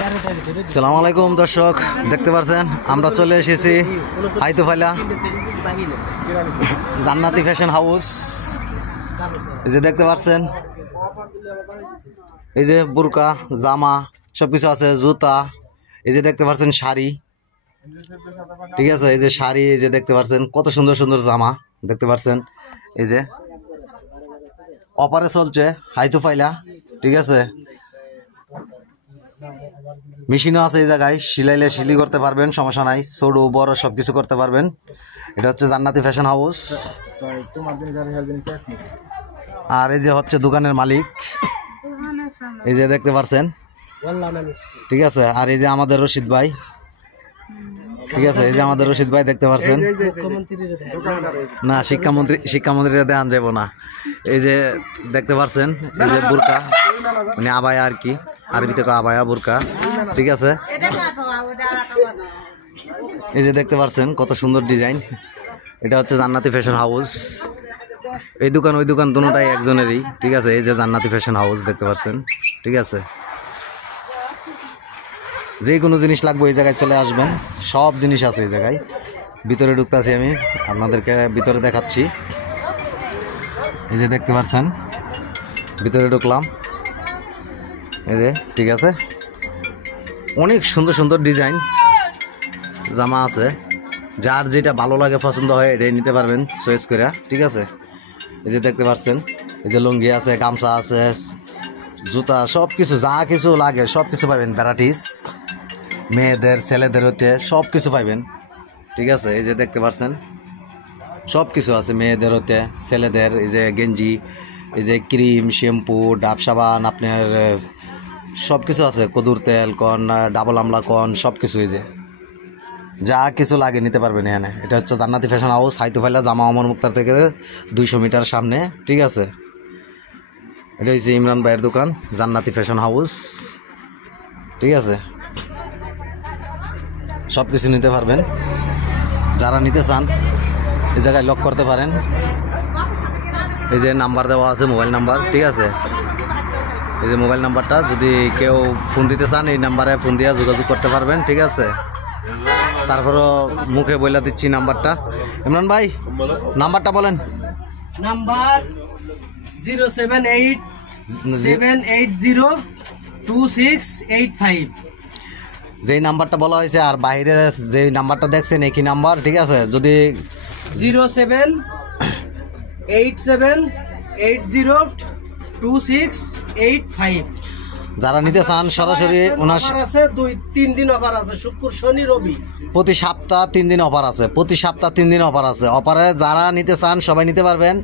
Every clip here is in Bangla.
আসসালামু আলাইকুম দর্শক, দেখতে পাচ্ছেন আমরা চলে এসেছি হাইতুফাইলা জান্নাতি ফ্যাশন হাউস। এই যে দেখতে পাচ্ছেন, এই যে বুরকা জামা সবকিছু আছে, জুতা, এই যে দেখতে পাচ্ছেন শাড়ি, ঠিক আছে, এই যে শাড়ি, এই যে দেখতে পাচ্ছেন কত সুন্দর সুন্দর জামা দেখতে পাচ্ছেন। এই যে অপারে চলছে হাইতুফাইলা, ঠিক আছে, মেশিনও আছে এই জায়গায়, সিলাইলে সিলি করতে পারবেন, সমস্যা নাই, ছোট বড় সবকিছু করতে পারবেন। এটা হচ্ছে জান্নাতি ফ্যাশন হাউস। আর এই যে হচ্ছে দোকানের মালিক, এই যে দেখতে পাচ্ছেন, ঠিক আছে। আর এই যে আমাদের রশিদ ভাই, ঠিক আছে, এই যে আমাদের রশিদ ভাই দেখতে পাচ্ছেন। না, শিক্ষামন্ত্রীরা দেখান যাব না। এই যে দেখতে পাচ্ছেন, এই যে বুরকা মানে আবায়া আর কি, আরবিতে আবায়া বুরকা, ঠিক আছে। এই যে দেখতে পাচ্ছেন কত সুন্দর ডিজাইন। এটা হচ্ছে জান্নাতি ফ্যাশন হাউস। এই দোকান ওই দোকান দুটোটাই একজনেরই, ঠিক আছে। এই যে জান্নাতি ফ্যাশন হাউস দেখতে পাচ্ছেন, ঠিক আছে। যে কোনো জিনিস লাগবে এই জায়গায় চলে আসবেন, সব জিনিস আছে এই জায়গায়। ভিতরে ঢুকতেছি আমি, আপনাদেরকে ভিতরে দেখাচ্ছি। এই যে দেখতে পাচ্ছেন, ভিতরে ঢুকলাম, এই যে, ঠিক আছে। অনেক সুন্দর সুন্দর ডিজাইন জামা আছে, যার যেটা ভালো লাগে পছন্দ হয় এটাই নিতে পারবেন চয়েস করে, ঠিক আছে। এই যে দেখতে পাচ্ছেন, এই যে লুঙ্গি আছে, গামছা আছে, জুতা, সব কিছু যা কিছু লাগে সব কিছু পাবেন, ভ্যারাইটিস, মেয়েদের ছেলেদের হতে সব কিছু পাইবেন, ঠিক আছে। এই যে দেখতে পাচ্ছেন সব কিছু আছে, মেয়েদের হতে ছেলেদের। এই যে গেঞ্জি, এই যে ক্রিম, শ্যাম্পু, ডাব সাবান, আপনার সব কিছু আছে, কদুর তেল কন, ডাবল আমলা কন, সব কিছু এই যে যা কিছু লাগে নিতে পারবেন এখানে। এটা হচ্ছে জান্নাতি ফ্যাশন হাউস, হাইতুফাইলা জামা অমর মুক্তার থেকে 200 মিটার সামনে, ঠিক আছে। এটা হচ্ছে ইমরান ভাইয়ের দোকান, জান্নাতি ফ্যাশন হাউস, ঠিক আছে। সব কিছু নিতে পারবেন, যারা নিতে চান এই জায়গায় লক করতে পারেন। এই যে নাম্বার দেওয়া আছে, মোবাইল নাম্বার, ঠিক আছে। এই যে মোবাইল নাম্বারটা, যদি কেউ ফোন দিতে চান এই নাম্বারে ফোন দিয়ে যোগাযোগ করতে পারবেন, ঠিক আছে। তারপরও মুখে বলে দিচ্ছি নাম্বারটা। ইমরান ভাই নাম্বারটা বলেন। নাম্বার 07807802685। যেই নাম্বারটা বলা হয়েছে আর বাইরে যে নাম্বারটা দেখছেন একই নাম্বার, ঠিক আছে। যদি 07807802685। যারা নিতে চান সরাসরি ওনার আছে 2-3 দিন অফার আছে, শুক্র শনি রবি, প্রতি সপ্তাহ 3 দিন অফার আছে, প্রতি সপ্তাহ 3 দিন অফার আছে। অফারে যারা নিতে চান সবাই নিতে পারবেন।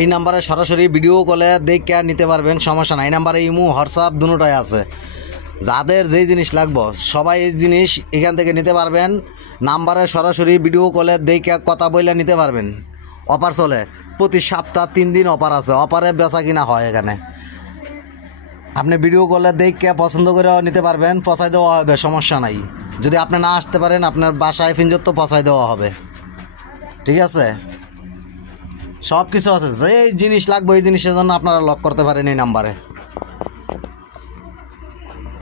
এই নাম্বারে সরাসরি ভিডিও কলে দেখে নিতে পারবেন, সমস্যা নাই। এই নাম্বারে ইমো হোয়াটসঅ্যাপ দুটোটাই আছে। যাদের যেই জিনিস লাগবে সবাই এই জিনিস এখান থেকে নিতে পারবেন। নাম্বারে সরাসরি ভিডিও কলে দেখে কথা বলে নিতে পারবেন। অফার চলে প্রতি সপ্তাহ 3 দিন অফার আছে। অফারে বেচা কিনা হয় এখানে। আপনি ভিডিও কলে দেখে পছন্দ করে নিতে পারবেন, পৌঁছাই দেওয়া হবে, সমস্যা নাই। যদি আপনি না আসতে পারেন আপনার বাসায় ফিনজত পৌঁছাই দেওয়া হবে, ঠিক আছে। সব কিছু আছে, যে জিনিস লাগবে এই জিনিসের জন্য আপনারা লক করতে পারেন এই নাম্বারে।